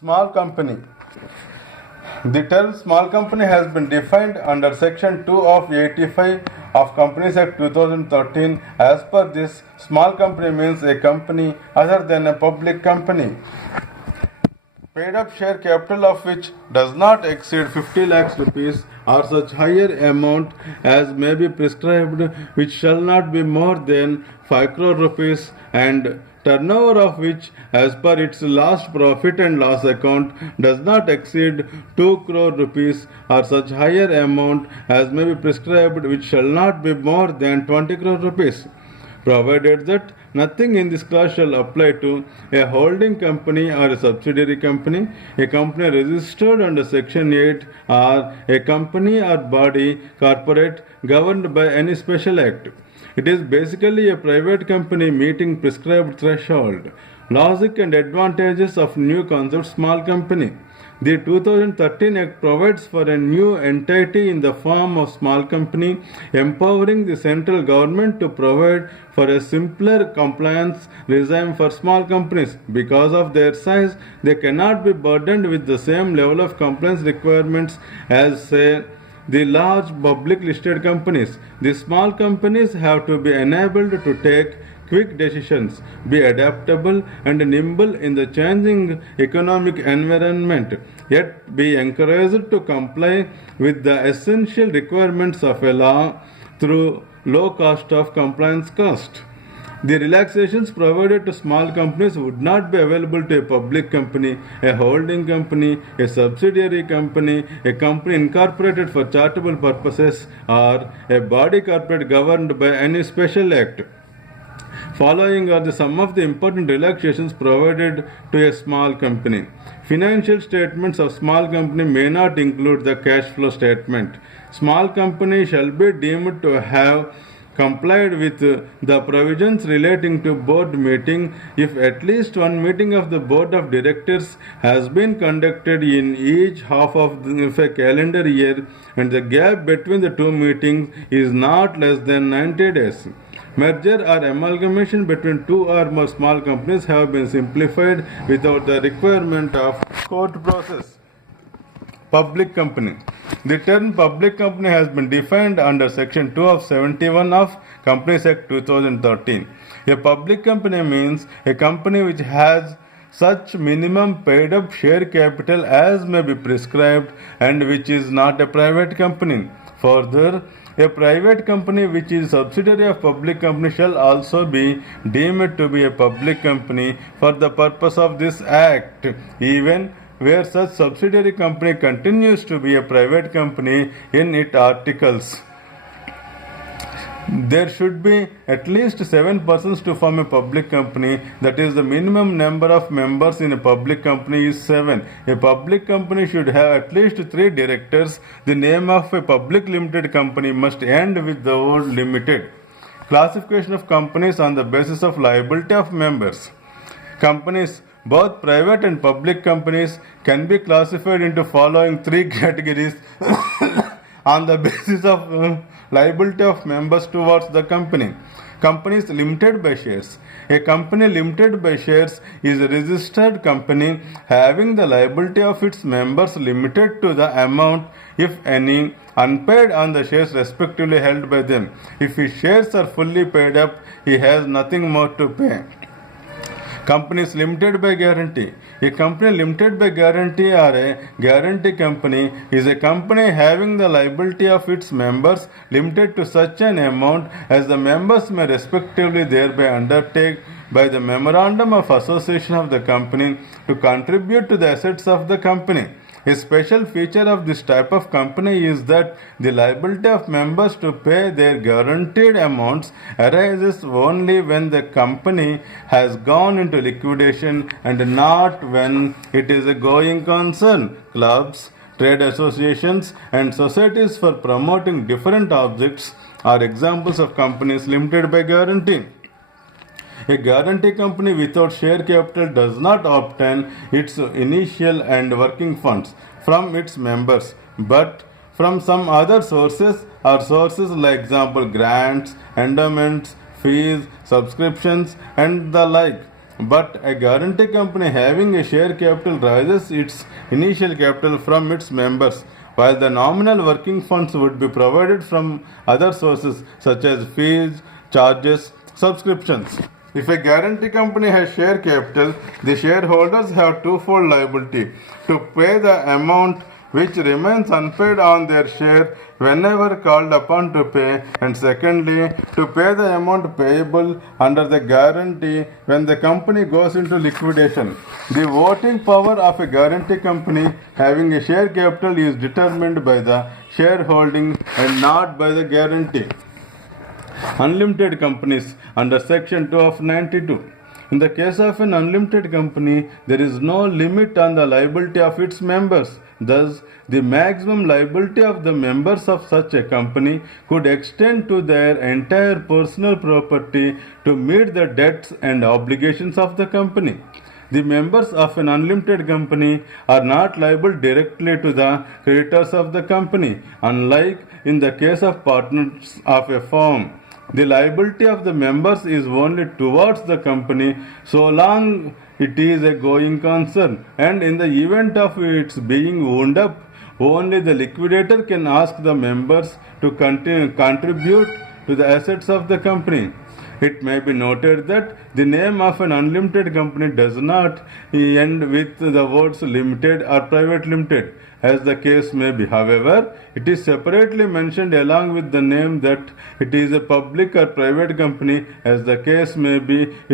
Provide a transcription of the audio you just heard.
Small company. The term small company has been defined under Section 2 of 85 of Companies Act 2013. As per this, small company means a company other than a public company paid up share capital of which does not exceed 50 lakhs rupees or such higher amount as may be prescribed, which shall not be more than 5 crore rupees, and turnover of which as per its last profit and loss account does not exceed 2 crore rupees or such higher amount as may be prescribed, which shall not be more than 20 crore rupees, provided that nothing in this clause shall apply to a holding company or a subsidiary company, a company registered under Section 8, or a company or body corporate governed by any special act. It is basically a private company meeting prescribed threshold. Logic and advantages of new concept small company. The 2013 Act provides for a new entity in the form of small company, empowering the central government to provide for a simpler compliance regime for small companies. Because of their size, they cannot be burdened with the same level of compliance requirements as, say, the large public listed companies. The small companies have to be enabled to take quick decisions, be adaptable and nimble in the changing economic environment, yet be encouraged to comply with the essential requirements of a law through low cost of compliance cost. The relaxations provided to small companies would not be available to a public company, a holding company, a subsidiary company, a company incorporated for charitable purposes, or a body corporate governed by any special act. Following are the some of the important relaxations provided to a small company. Financial statements of small company may not include the cash flow statement. Small company shall be deemed to have complied with the provisions relating to board meeting if at least one meeting of the board of directors has been conducted in each half of a calendar year and the gap between the two meetings is not less than 90 days. Merger or amalgamation between two or more small companies have been simplified without the requirement of court process. Public company. The term public company has been defined under Section 2 of 71 of Companies Act 2013. A public company means a company which has such minimum paid up share capital as may be prescribed and which is not a private company. Further, a private company which is subsidiary of public company shall also be deemed to be a public company for the purpose of this act, even where such subsidiary company continues to be a private company in its articles. There should be at least 7 persons to form a public company, that is, the minimum number of members in a public company is 7. A public company should have at least 3 directors. The name of a public limited company must end with the word limited. Classification of companies on the basis of liability of members. Companies, both private and public companies, can be classified into following 3 categories on the basis of liability of members towards the company. Companies limited by shares. A company limited by shares is a registered company having the liability of its members limited to the amount, if any, unpaid on the shares respectively held by them. If his shares are fully paid up, he has nothing more to pay. Companies limited by guarantee. A company limited by guarantee or a guarantee company is a company having the liability of its members limited to such an amount as the members may respectively thereby undertake by the memorandum of association of the company to contribute to the assets of the company. A special feature of this type of company is that the liability of members to pay their guaranteed amounts arises only when the company has gone into liquidation and not when it is a going concern. Clubs, trade associations, and societies for promoting different objects are examples of companies limited by guarantee. A guarantee company without share capital does not obtain its initial and working funds from its members, but from some other sources or sources like example grants, endowments, fees, subscriptions, and the like. But a guarantee company having a share capital raises its initial capital from its members, while the nominal working funds would be provided from other sources such as fees, charges, subscriptions. If a guarantee company has share capital, the shareholders have twofold liability: to pay the amount which remains unpaid on their share whenever called upon to pay, and secondly, to pay the amount payable under the guarantee when the company goes into liquidation. The voting power of a guarantee company having a share capital is determined by the shareholding and not by the guarantee. Unlimited companies under Section 2 of 92. In the case of an unlimited company, there is no limit on the liability of its members. Thus, the maximum liability of the members of such a company could extend to their entire personal property to meet the debts and obligations of the company. The members of an unlimited company are not liable directly to the creditors of the company, unlike in the case of partners of a firm. The liability of the members is only towards the company so long it is a going concern, and in the event of its being wound up, only the liquidator can ask the members to contribute to the assets of the company. It may be noted that the name of an unlimited company does not end with the words limited or private limited, as the case may be. However, it is separately mentioned along with the name that it is a public or private company, as the case may be, with